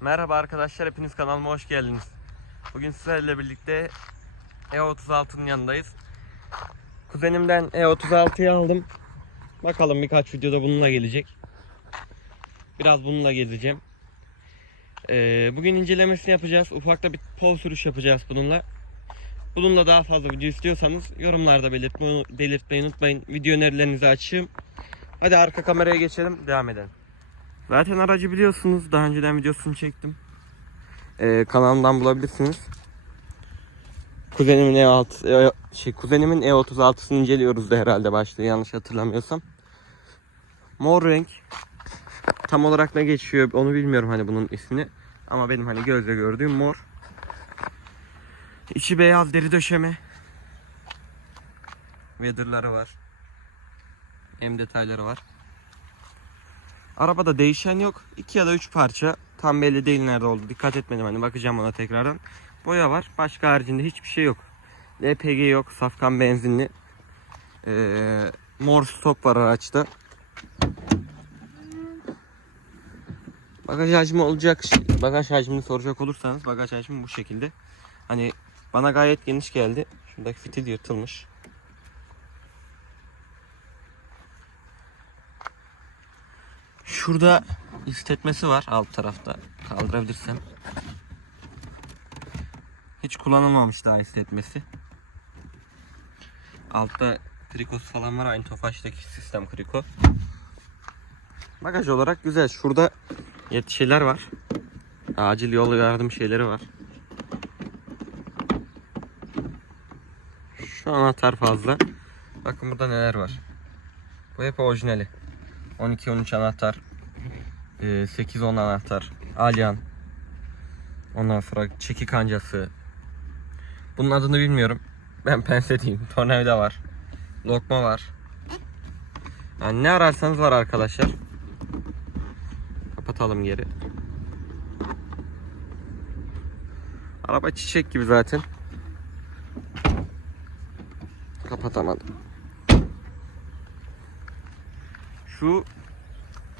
Merhaba arkadaşlar, hepiniz kanalıma hoş geldiniz. Bugün sizlerle birlikte E36'nın yanındayız. Kuzenimden E36'yı aldım. Bakalım birkaç videoda bununla gelecek. Biraz bununla gezeceğim. Ee, bugün incelemesini yapacağız. Ufakta bir pol sürüş yapacağız bununla. Bununla daha fazla video istiyorsanız yorumlarda belirtmeyi, belirtmeyi unutmayın. Video önerilerinizi açayım. Hadi arka kameraya geçelim, devam edelim. Zaten aracı biliyorsunuz. Daha önceden videosunu çektim. Ee, kanalımdan bulabilirsiniz. Kuzenimin E6 E- şey kuzenimin E36'sını inceliyoruz da herhalde başta yanlış hatırlamıyorsam. Mor renk. Tam olarak ne geçiyor onu bilmiyorum hani bunun ismini. Ama benim hani gözle gördüğüm mor. İçi beyaz deri döşeme. Weather'ları var. M detayları var. Arabada değişen yok. 2 ya da 3 parça. Tam belli değil nerede oldu. Dikkat etmedim hani bakacağım ona tekrardan. Boya var. Başka haricinde hiçbir şey yok. LPG yok. Safkan benzinli. Ee, mor stop var araçta. Bagaj hacmi olacak. Bagaj hacmini soracak olursanız bagaj hacmi bu şekilde. Hani bana gayet geniş geldi. Şuradaki fitil yırtılmış. Şurada istetmesi var alt tarafta. Kaldırabilirsem. Hiç kullanılmamış daha istetmesi. Altta krikosu falan var. Aynı Tofaş'taki sistem kriko. Bagaj olarak güzel. Şurada yetişeler var. Acil yol yardım şeyleri var. Şu anahtar fazla. Bakın burada neler var. Bu hep orijinali. 12-13 anahtar. e, 8-10 anahtar. Alyan. Ondan sonra çeki kancası. Bunun adını bilmiyorum. Ben pense diyeyim. Tornavida var. Lokma var. Yani ne ararsanız var arkadaşlar. Kapatalım geri. Araba çiçek gibi zaten. Kapatamadım. Şu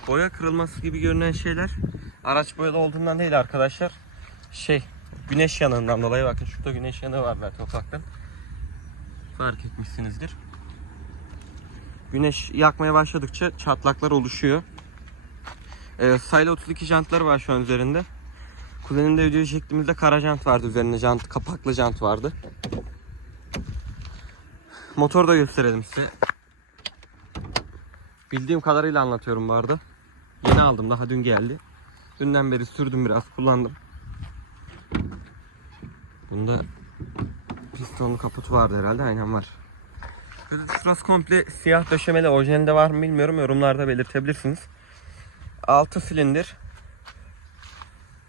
boya kırılması gibi görünen şeyler araç boyalı olduğundan değil arkadaşlar. Şey güneş yanığından dolayı bakın şurada güneş yanığı var zaten ufaktan. Fark etmişsinizdir. Güneş yakmaya başladıkça çatlaklar oluşuyor. Ee, Sayla 32 jantları var şu an üzerinde. Kuzenimde video çektiğimizde kara jant vardı üzerinde jant, kapaklı jant vardı. Motoru da gösterelim size. Bildiğim kadarıyla anlatıyorum bu arada. Yeni aldım daha dün geldi. Dünden beri sürdüm biraz kullandım. Bunda pistonlu kaput vardı herhalde aynen var. Şurası komple siyah döşemeli orijinalinde var mı bilmiyorum yorumlarda belirtebilirsiniz. 6 silindir.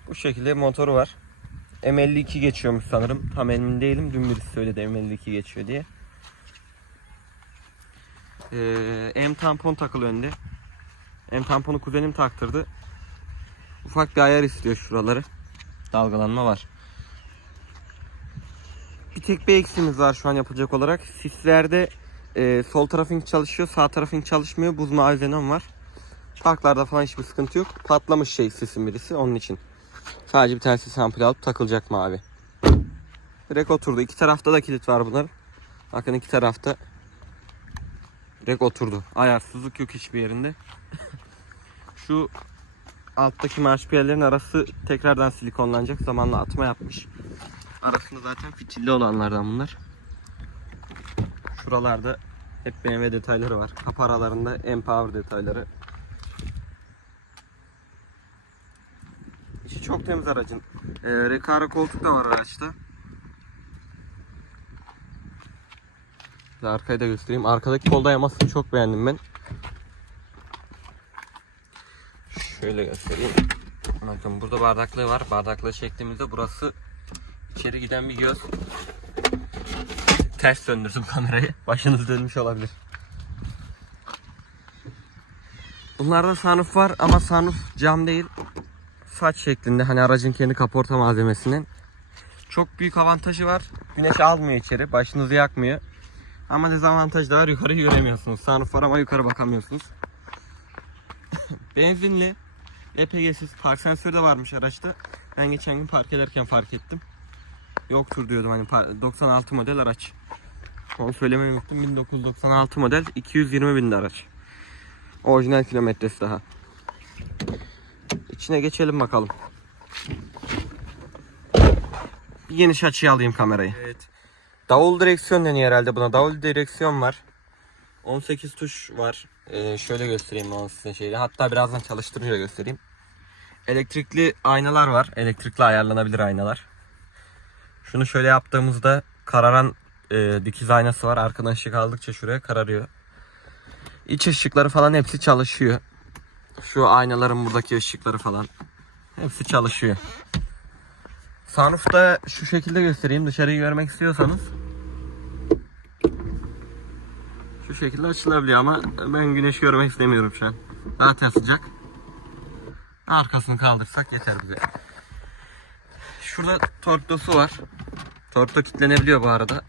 Bu şekilde motoru var. M52 geçiyormuş sanırım. Tam emin değilim. Dün birisi söyledi M52 geçiyor diye. Ee, M tampon takılı önde. M tamponu kuzenim taktırdı. Ufak bir ayar istiyor şuraları. Dalgalanma var. Bir tek bir eksiğimiz var şu an yapılacak olarak. Sislerde e, sol tarafın çalışıyor, sağ tarafın çalışmıyor. Buz mavi var. Parklarda falan hiçbir sıkıntı yok. Patlamış şey sisin birisi onun için. Sadece bir tane sis ampul alıp takılacak mavi. Direkt oturdu. İki tarafta da kilit var bunların. Bakın iki tarafta Direkt oturdu. Ayarsızlık yok hiçbir yerinde. Şu alttaki marşpiyerlerin arası tekrardan silikonlanacak. Zamanla atma yapmış. Arasında zaten fitilli olanlardan bunlar. Şuralarda hep BMW detayları var. Kapı aralarında Empower detayları. İçi çok temiz aracın. Ee, Recaro koltuk da var araçta. Size arkayı da göstereyim. Arkadaki kol dayamasını çok beğendim ben. Şöyle göstereyim. Bakın burada bardaklığı var. Bardaklığı çektiğimizde burası içeri giden bir göz. Ters söndürdüm kamerayı. Başınız dönmüş olabilir. Bunlarda sunroof var ama sunroof cam değil. Saç şeklinde hani aracın kendi kaporta malzemesinin. Çok büyük avantajı var. Güneş almıyor içeri. Başınızı yakmıyor. Ama dezavantaj da var yukarı göremiyorsunuz. Sunroof var ama yukarı bakamıyorsunuz. Benzinli. LPG'siz park sensörü de varmış araçta. Ben geçen gün park ederken fark ettim. Yoktur diyordum hani par- 96 model araç. Onu söylemeyi unuttum. 1996 model 220 binde araç. Orijinal kilometresi daha. İçine geçelim bakalım. Bir geniş açıya alayım kamerayı. Evet. Davul direksiyon deniyor herhalde buna. Davul direksiyon var. 18 tuş var. Ee, şöyle göstereyim ben size şeyi. Hatta birazdan çalıştırınca göstereyim. Elektrikli aynalar var. Elektrikli ayarlanabilir aynalar. Şunu şöyle yaptığımızda kararan e, dikiz aynası var. Arkadan ışık aldıkça şuraya kararıyor. İç ışıkları falan hepsi çalışıyor. Şu aynaların buradaki ışıkları falan. Hepsi çalışıyor. Sunroof'ta şu şekilde göstereyim. Dışarıyı görmek istiyorsanız. Şu şekilde açılabiliyor ama ben güneş görmek istemiyorum şu an. Zaten sıcak. Arkasını kaldırsak yeter bize. Şurada torpidosu var. Torpido kilitlenebiliyor bu arada.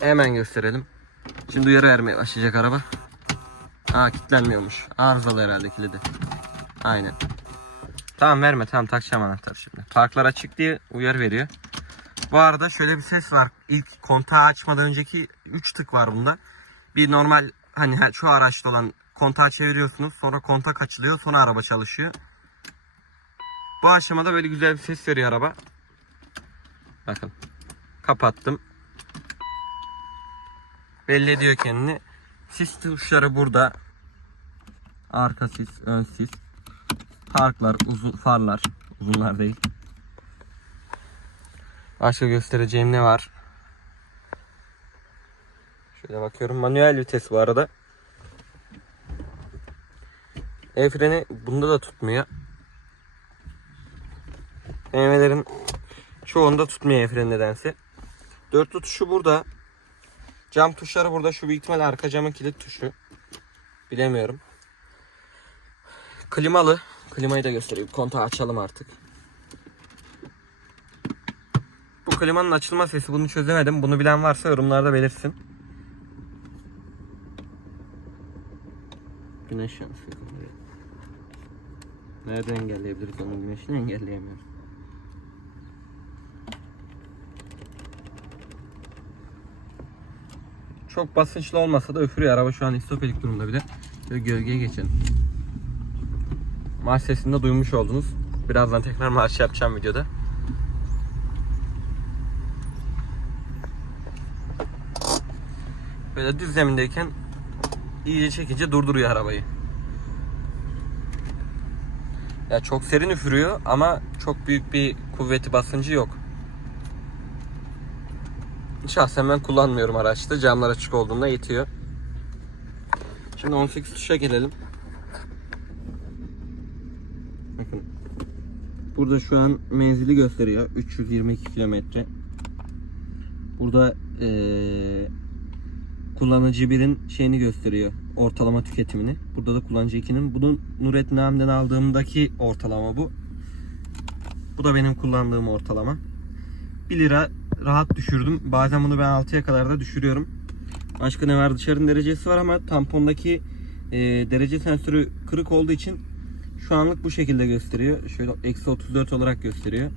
Hemen gösterelim. Şimdi uyarı vermeye başlayacak araba. Aa kilitlenmiyormuş. Arızalı herhalde kilidi. Aynen. Tamam verme tamam takacağım anahtarı şimdi. Parklar açık diye uyarı veriyor. Bu arada şöyle bir ses var. İlk kontağı açmadan önceki 3 tık var bunda. Bir normal hani şu araçta olan kontağı çeviriyorsunuz. Sonra kontak açılıyor. Sonra araba çalışıyor. Bu aşamada böyle güzel bir ses veriyor araba. Bakın. Kapattım. Belli ediyor kendini. Sis tuşları burada. Arka sis, ön sis. Parklar, uzun farlar. Uzunlar değil. Başka göstereceğim ne var? Şöyle bakıyorum. Manuel vites bu arada. El freni bunda da tutmuyor. BMW'lerin çoğunda tutmuyor el freni nedense. Dörtlü tuşu burada. Cam tuşları burada. Şu büyük ihtimal arka camın kilit tuşu. Bilemiyorum. Klimalı. Klimayı da göstereyim. Kontağı açalım artık. Bu klimanın açılma sesi bunu çözemedim. Bunu bilen varsa yorumlarda belirsin. Güneş yansıyor. Nerede engelleyebiliriz onun güneşini engelleyemiyoruz. Çok basınçlı olmasa da üfürüyor. Araba şu an istopelik durumda bir de. Şöyle gölgeye geçelim. Marş sesini de duymuş oldunuz. Birazdan tekrar marş yapacağım videoda. Böyle düz zemindeyken iyice çekince durduruyor arabayı. Ya çok serin üfürüyor ama çok büyük bir kuvveti basıncı yok. Şahsen ben kullanmıyorum araçta. Camlar açık olduğunda yetiyor. Şimdi 18 tuşa gelelim. Bakın. Burada şu an menzili gösteriyor. 322 kilometre. Burada eee kullanıcı birin şeyini gösteriyor. Ortalama tüketimini. Burada da kullanıcı 2'nin. Bunun Nurettinam'dan aldığımdaki ortalama bu. Bu da benim kullandığım ortalama. 1 lira rahat düşürdüm. Bazen bunu ben 6'ya kadar da düşürüyorum. Başka ne var? Dışarının derecesi var ama tampondaki e, derece sensörü kırık olduğu için şu anlık bu şekilde gösteriyor. Şöyle eksi 34 olarak gösteriyor.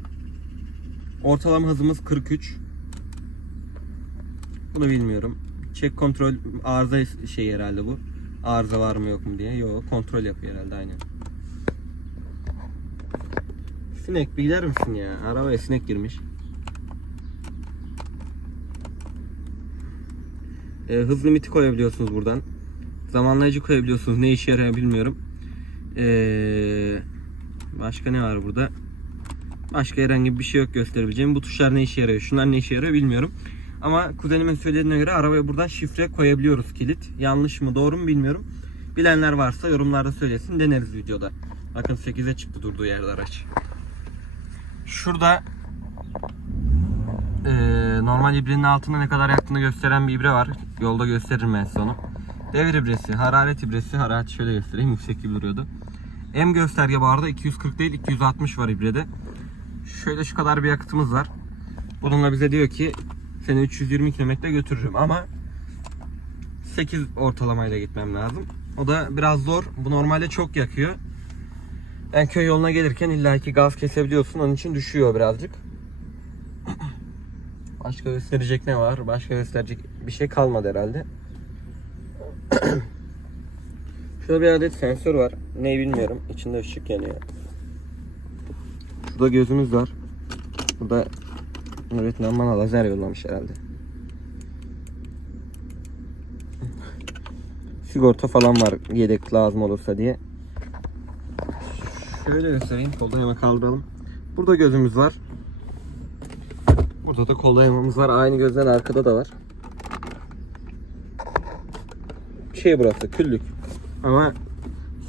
Ortalama hızımız 43. Bunu bilmiyorum. Çek kontrol arıza şey herhalde bu. Arıza var mı yok mu diye. Yok kontrol yapıyor herhalde aynen. Sinek bir gider misin ya? Arabaya sinek girmiş. E, hız limiti koyabiliyorsunuz buradan. Zamanlayıcı koyabiliyorsunuz. Ne işe yarıyor bilmiyorum. E, başka ne var burada? Başka herhangi bir şey yok gösterebileceğim. Bu tuşlar ne işe yarıyor? Şunlar ne işe yarıyor bilmiyorum. Ama kuzenimin söylediğine göre arabaya buradan şifre koyabiliyoruz kilit. Yanlış mı doğru mu bilmiyorum. Bilenler varsa yorumlarda söylesin deneriz videoda. Bakın 8'e çıktı durduğu yerde araç. Şurada eee, normal ibrenin altında ne kadar yaktığını gösteren bir ibre var. Yolda gösteririm ben size onu. Devir ibresi, hararet ibresi. Hararet şöyle göstereyim yüksek gibi duruyordu. M gösterge bu arada 240 değil 260 var ibrede. Şöyle şu kadar bir yakıtımız var. Bununla bize diyor ki seni 320 kilometre götürürüm ama 8 ortalamayla gitmem lazım. O da biraz zor. Bu normalde çok yakıyor. Yani köy yoluna gelirken illaki gaz kesebiliyorsun. Onun için düşüyor birazcık. Başka gösterecek ne var? Başka gösterecek bir şey kalmadı herhalde. Şurada bir adet sensör var. Ne bilmiyorum. İçinde ışık yanıyor. Şurada gözümüz var. Burada öğretmen bana lazer yollamış herhalde. Sigorta falan var yedek lazım olursa diye. Şöyle göstereyim. Kolda yama kaldıralım. Burada gözümüz var. Burada da kolda yamamız var. Aynı gözden arkada da var. Şey burası küllük. Ama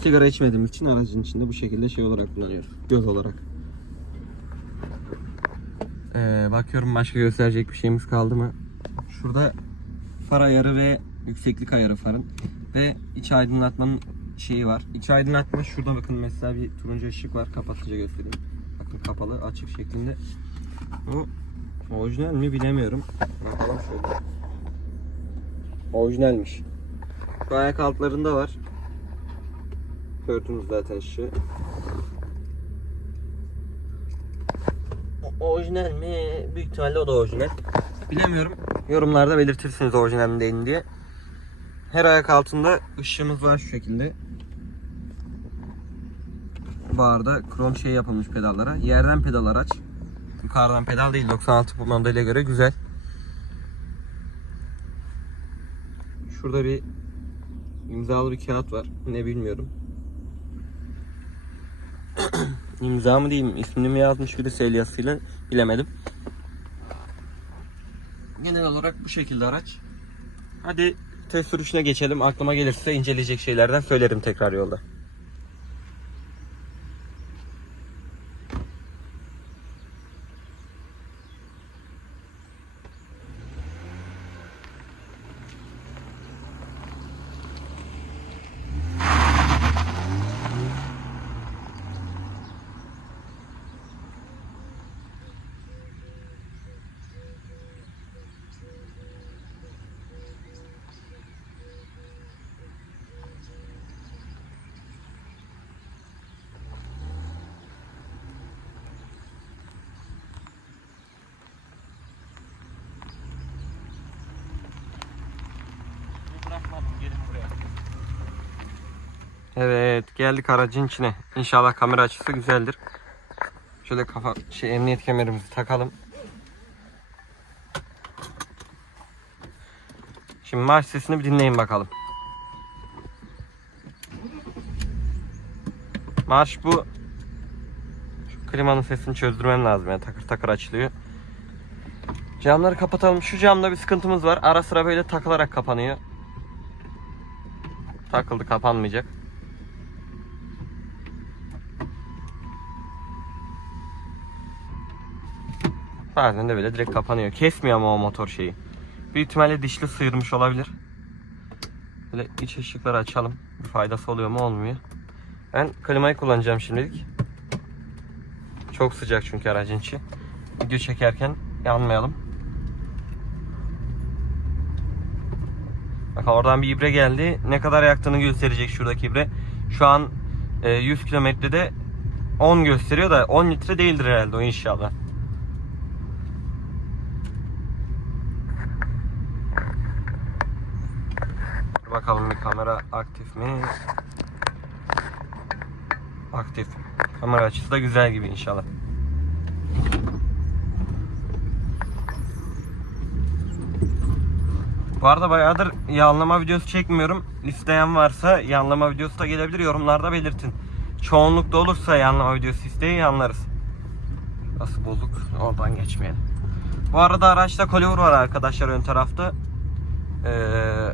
sigara içmediğimiz için aracın içinde bu şekilde şey olarak kullanıyoruz. Göz olarak. Ee, bakıyorum başka gösterecek bir şeyimiz kaldı mı? Şurada far ayarı ve yükseklik ayarı farın ve iç aydınlatmanın şeyi var. İç aydınlatma şurada bakın mesela bir turuncu ışık var. Kapatınca göstereyim. Bakın kapalı açık şeklinde. Bu orijinal mi bilemiyorum. Bakalım şöyle. Orijinalmiş. Şu ayak altlarında var. Gördünüz zaten. O- Orijinal mi? Büyük ihtimalle o da orijinal. Bilemiyorum. Yorumlarda belirtirsiniz orijinal mi değil diye. Her ayak altında ışığımız var şu şekilde. Barda krom şey yapılmış pedallara. Yerden pedal araç. Yukarıdan pedal değil 96 bu modele göre güzel. Şurada bir imzalı bir kağıt var. Ne bilmiyorum. İmza mı mi? İsmini mi yazmış birisi el yazısıyla bilemedim. Genel olarak bu şekilde araç. Hadi test sürüşüne geçelim. Aklıma gelirse inceleyecek şeylerden söylerim tekrar yolda. Evet geldik aracın içine. İnşallah kamera açısı güzeldir. Şöyle kafa şey emniyet kemerimizi takalım. Şimdi marş sesini bir dinleyin bakalım. Marş bu. Şu klimanın sesini çözdürmem lazım yani takır takır açılıyor. Camları kapatalım. Şu camda bir sıkıntımız var. Ara sıra böyle takılarak kapanıyor. Takıldı kapanmayacak. Bazen de böyle direkt kapanıyor. Kesmiyor ama o motor şeyi. Büyük ihtimalle dişli sıyırmış olabilir. Böyle iç ışıkları açalım. Bir faydası oluyor mu olmuyor. Ben klimayı kullanacağım şimdilik. Çok sıcak çünkü aracın içi. Video çekerken yanmayalım. Bak oradan bir ibre geldi. Ne kadar yaktığını gösterecek şuradaki ibre. Şu an e, 100 kilometrede 10 gösteriyor da 10 litre değildir herhalde o inşallah. Bakalım bir kamera aktif mi? Aktif. Kamera açısı da güzel gibi inşallah. Bu arada bayağıdır yanlama videosu çekmiyorum. İsteyen varsa yanlama videosu da gelebilir. Yorumlarda belirtin. Çoğunlukta olursa yanlama videosu isteği yanlarız. Nasıl bozuk? Oradan geçmeyelim. Bu arada araçta kolivur var arkadaşlar ön tarafta. Ee,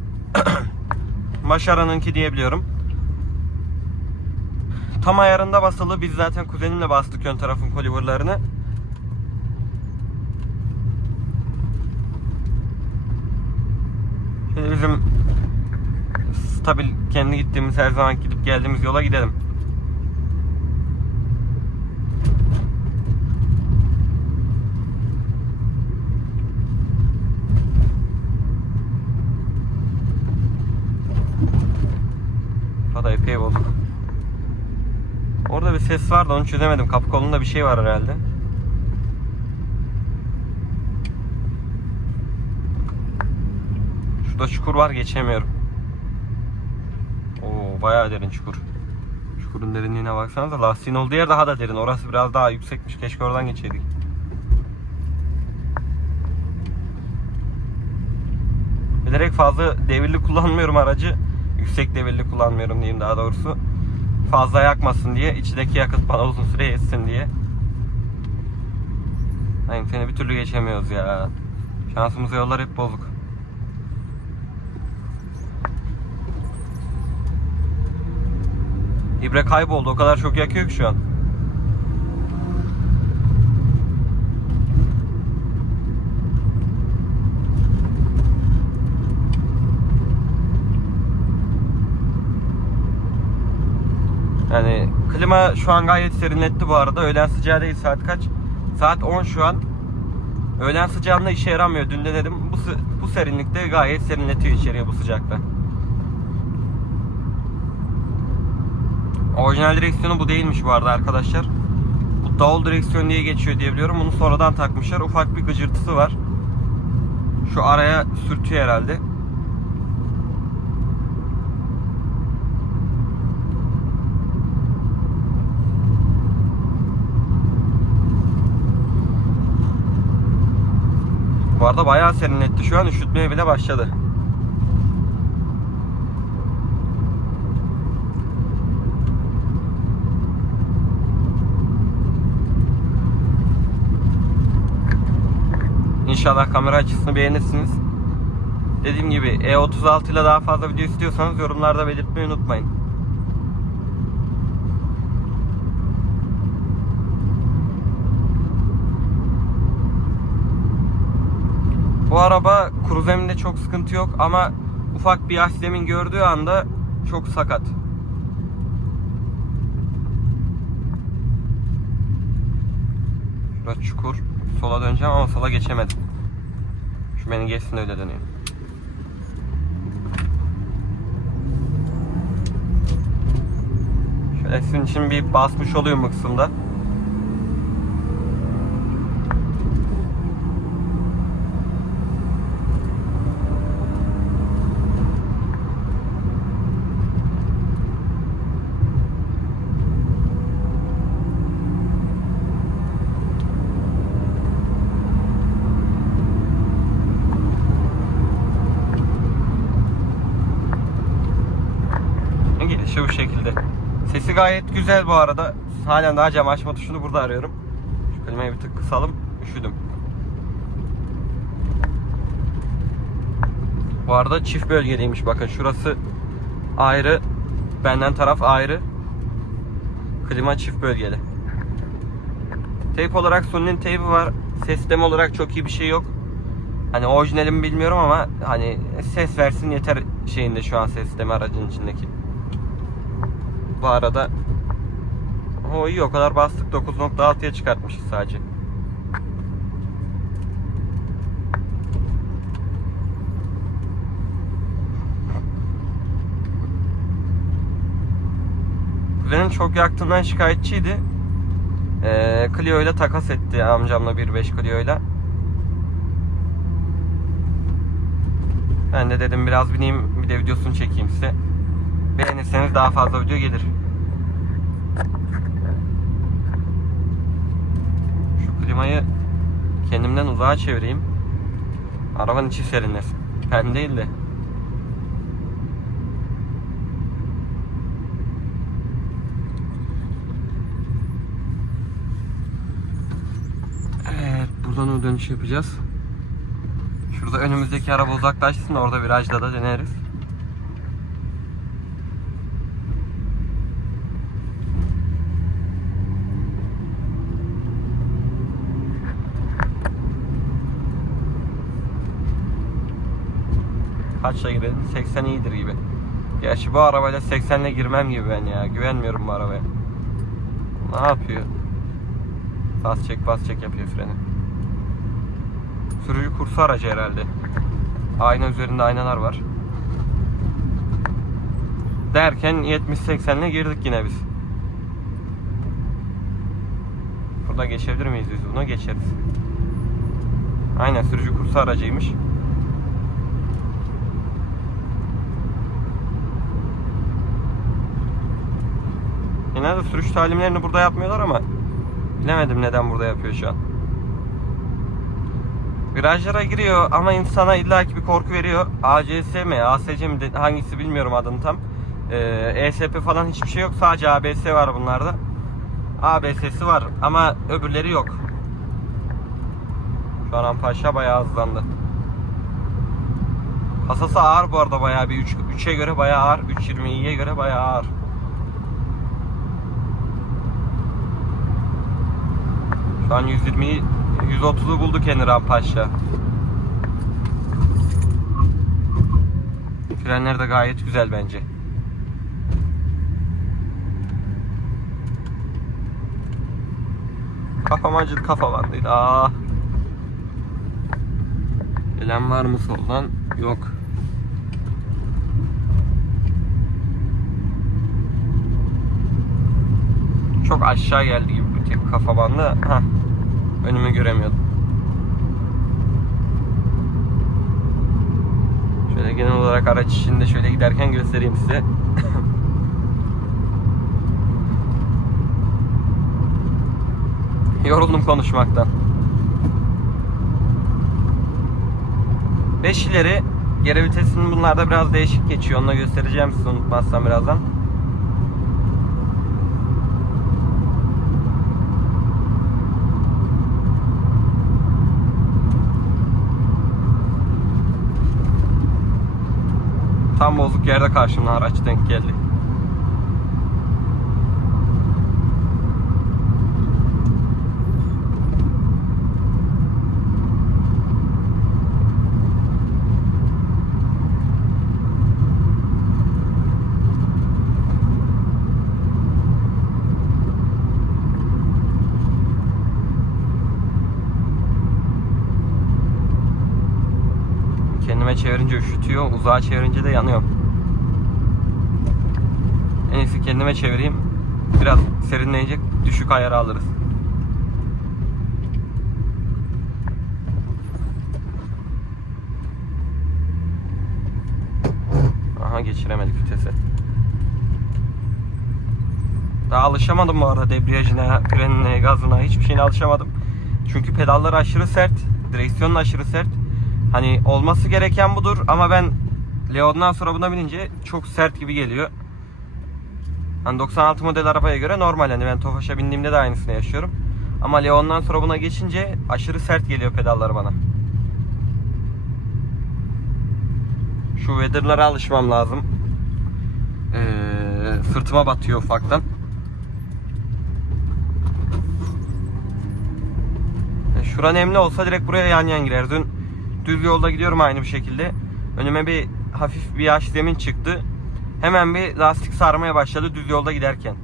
Maşara'nınki diyebiliyorum. Tam ayarında basılı. Biz zaten kuzenimle bastık ön tarafın kolivurlarını. Şimdi bizim stabil kendi gittiğimiz her zaman gidip geldiğimiz yola gidelim. O da epey bozuk. Orada bir ses var da onu çözemedim. Kapı kolunda bir şey var herhalde. Şurada çukur var geçemiyorum. Oo bayağı derin çukur. Çukurun derinliğine baksanıza. Lastiğin olduğu yer daha da derin. Orası biraz daha yüksekmiş. Keşke oradan geçeydik. Bilerek fazla devirli kullanmıyorum aracı. Yüksek devirli kullanmıyorum diyeyim daha doğrusu. Fazla yakmasın diye. içindeki yakıt bana uzun süre yetsin diye. Aynen seni bir türlü geçemiyoruz ya. Şansımıza yollar hep bozuk. İbre kayboldu. O kadar çok yakıyor ki şu an. Yani klima şu an gayet serinletti bu arada. Öğlen sıcağı değil saat kaç? Saat 10 şu an. Öğlen sıcağında işe yaramıyor. Dün denedim. Bu, bu serinlikte gayet serinletiyor içeriye bu sıcakta. Orijinal direksiyonu bu değilmiş bu arada arkadaşlar. Bu davul direksiyon diye geçiyor diye biliyorum. Bunu sonradan takmışlar. Ufak bir gıcırtısı var. Şu araya sürtüyor herhalde. Bu arada bayağı serinletti. Şu an üşütmeye bile başladı. İnşallah kamera açısını beğenirsiniz. Dediğim gibi E36 ile daha fazla video istiyorsanız yorumlarda belirtmeyi unutmayın. Bu araba çok sıkıntı yok ama ufak bir yaş zemin gördüğü anda çok sakat. Şurada çukur. Sola döneceğim ama sola geçemedim. Şu beni geçsin öyle döneyim. Şöyle sizin için bir basmış olayım bu kısımda. Gelişi bu şekilde. Sesi gayet güzel bu arada. Halen daha cam açma tuşunu burada arıyorum. Şu klimayı bir tık kısalım. Üşüdüm. Bu arada çift bölgeliymiş. Bakın şurası ayrı. Benden taraf ayrı. Klima çift bölgeli. Teyp olarak Sony'nin teybi var. Ses sistemi olarak çok iyi bir şey yok. Hani orijinalimi bilmiyorum ama hani ses versin yeter şeyinde şu an ses sistemi aracın içindeki. Bu arada o iyi o kadar bastık 9.6'ya çıkartmışız sadece. Kuzenim çok yaktığından şikayetçiydi. Ee, Clio ile takas etti amcamla 1.5 Clio ile. Ben de dedim biraz bineyim bir de videosunu çekeyim size. Beğenirseniz daha fazla video gelir. Şu klimayı kendimden uzağa çevireyim. Arabanın içi serinlesin. Ben değil de. Evet, buradan o dönüş yapacağız. Şurada önümüzdeki araba uzaklaşsın da orada virajda da deneriz. Kaçla girelim? 80 iyidir gibi. Gerçi bu arabayla 80 ile girmem gibi ben ya. Güvenmiyorum bu arabaya. Ne yapıyor? Bas çek bas çek yapıyor freni. Sürücü kursu aracı herhalde. Ayna üzerinde aynalar var. Derken 70-80'le girdik yine biz. Burada geçebilir miyiz biz bunu? Geçeriz. Aynen sürücü kursu aracıymış. Genelde sürüş talimlerini burada yapmıyorlar ama bilemedim neden burada yapıyor şu an. Virajlara giriyor ama insana illaki bir korku veriyor. ACS mi, ASC mi hangisi bilmiyorum adını tam. Ee, ESP falan hiçbir şey yok. Sadece ABS var bunlarda. ABS'si var ama öbürleri yok. Şu an Paşa bayağı hızlandı. Kasası ağır bu arada bayağı bir 3 3'e göre bayağı ağır. 3.20'ye göre bayağı ağır. Şu an 120'yi 130'u buldu kendi Rampaşa. Frenler de gayet güzel bence. Kafam acıdı kafa bandıydı. Aa. Gelen var mı soldan? Yok. Çok aşağı geldi gibi kafa bandı. Heh. Önümü göremiyordum. Şöyle genel olarak araç içinde şöyle giderken göstereyim size. Yoruldum konuşmaktan. 5 ileri geri vitesinin bunlarda biraz değişik geçiyor. Onu da göstereceğim size unutmazsam birazdan. Bozuk yerde karşımda araç denk geldi. Kendime çevirince üşütüyor, uzağa çevirince de yanıyorum. En iyisi kendime çevireyim. Biraz serinleyecek, düşük ayarı alırız. Aha geçiremedik vitesi. Daha alışamadım bu arada debriyajına, frenine, gazına hiçbir şeyine alışamadım. Çünkü pedallar aşırı sert, direksiyon aşırı sert. Hani olması gereken budur ama ben Leon'dan sonra buna binince çok sert gibi geliyor. Hani 96 model arabaya göre normal hani ben Tofaş'a bindiğimde de aynısını yaşıyorum. Ama Leon'dan sonra buna geçince aşırı sert geliyor pedallar bana. Şu weather'lara alışmam lazım. Ee, sırtıma batıyor ufaktan. E, Şura nemli olsa direkt buraya yan yan girer. Dün düz yolda gidiyorum aynı bir şekilde. Önüme bir hafif bir yaş zemin çıktı. Hemen bir lastik sarmaya başladı düz yolda giderken.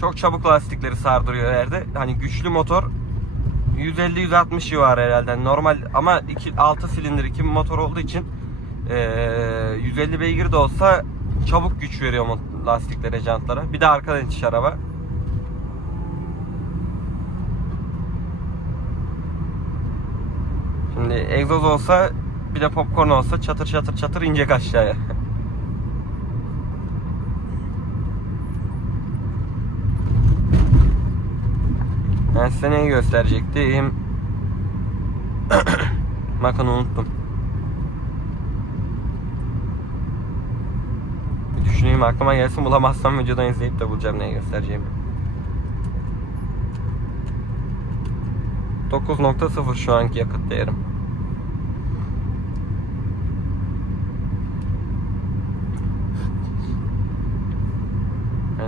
Çok çabuk lastikleri sardırıyor yerde. Hani güçlü motor 150-160 civarı herhalde. Normal ama 2, 6 silindir 2 motor olduğu için eee, 150 beygir de olsa çabuk güç veriyor lastiklere, jantlara. Bir de arkadan itiş araba. Şimdi egzoz olsa bir de popcorn olsa çatır çatır çatır inecek aşağıya. Ben size neyi gösterecektim? Bakın unuttum. Bir düşüneyim aklıma gelsin bulamazsam videodan izleyip de bulacağım neyi göstereceğimi. 9.0 şu anki yakıt değerim.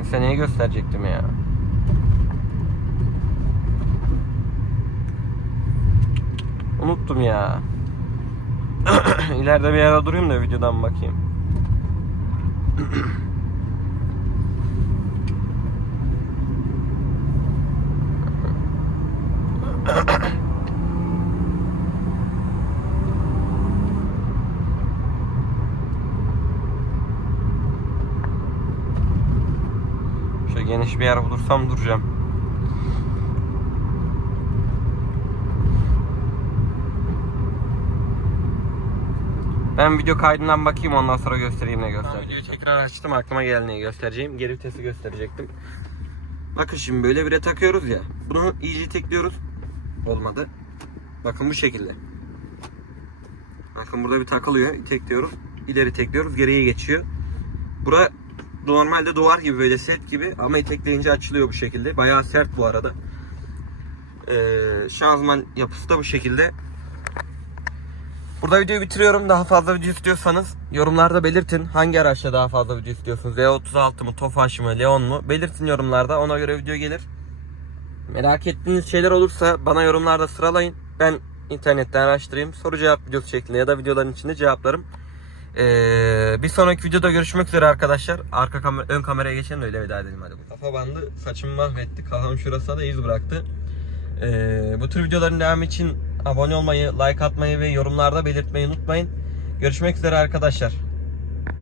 Ben size neyi gösterecektim ya? Unuttum ya. İleride bir yere durayım da videodan bakayım. bir yer bulursam duracağım. Ben video kaydından bakayım ondan sonra göstereyim ne göstereceğim. Ben videoyu tekrar açtım aklıma geleni göstereceğim. Geri vitesi gösterecektim. Bakın şimdi böyle bire takıyoruz ya. Bunu iyice tekliyoruz. Olmadı. Bakın bu şekilde. Bakın burada bir takılıyor. Tekliyoruz. İleri tekliyoruz. Geriye geçiyor. Bura normalde duvar gibi böyle set gibi ama itekleyince açılıyor bu şekilde. Bayağı sert bu arada. Ee, şanzıman yapısı da bu şekilde. Burada videoyu bitiriyorum. Daha fazla video istiyorsanız yorumlarda belirtin. Hangi araçta daha fazla video istiyorsunuz? V36 mı, Tofaş mı, Leon mu? Belirtin yorumlarda. Ona göre video gelir. Merak ettiğiniz şeyler olursa bana yorumlarda sıralayın. Ben internetten araştırayım. Soru cevap videosu şeklinde ya da videoların içinde cevaplarım. Ee, bir sonraki videoda görüşmek üzere arkadaşlar. Arka kamera, ön kameraya geçelim de öyle veda edelim hadi. Kafa bandı saçımı mahvetti. Kafam şurasına da iz bıraktı. Ee, bu tür videoların devamı için abone olmayı, like atmayı ve yorumlarda belirtmeyi unutmayın. Görüşmek üzere arkadaşlar.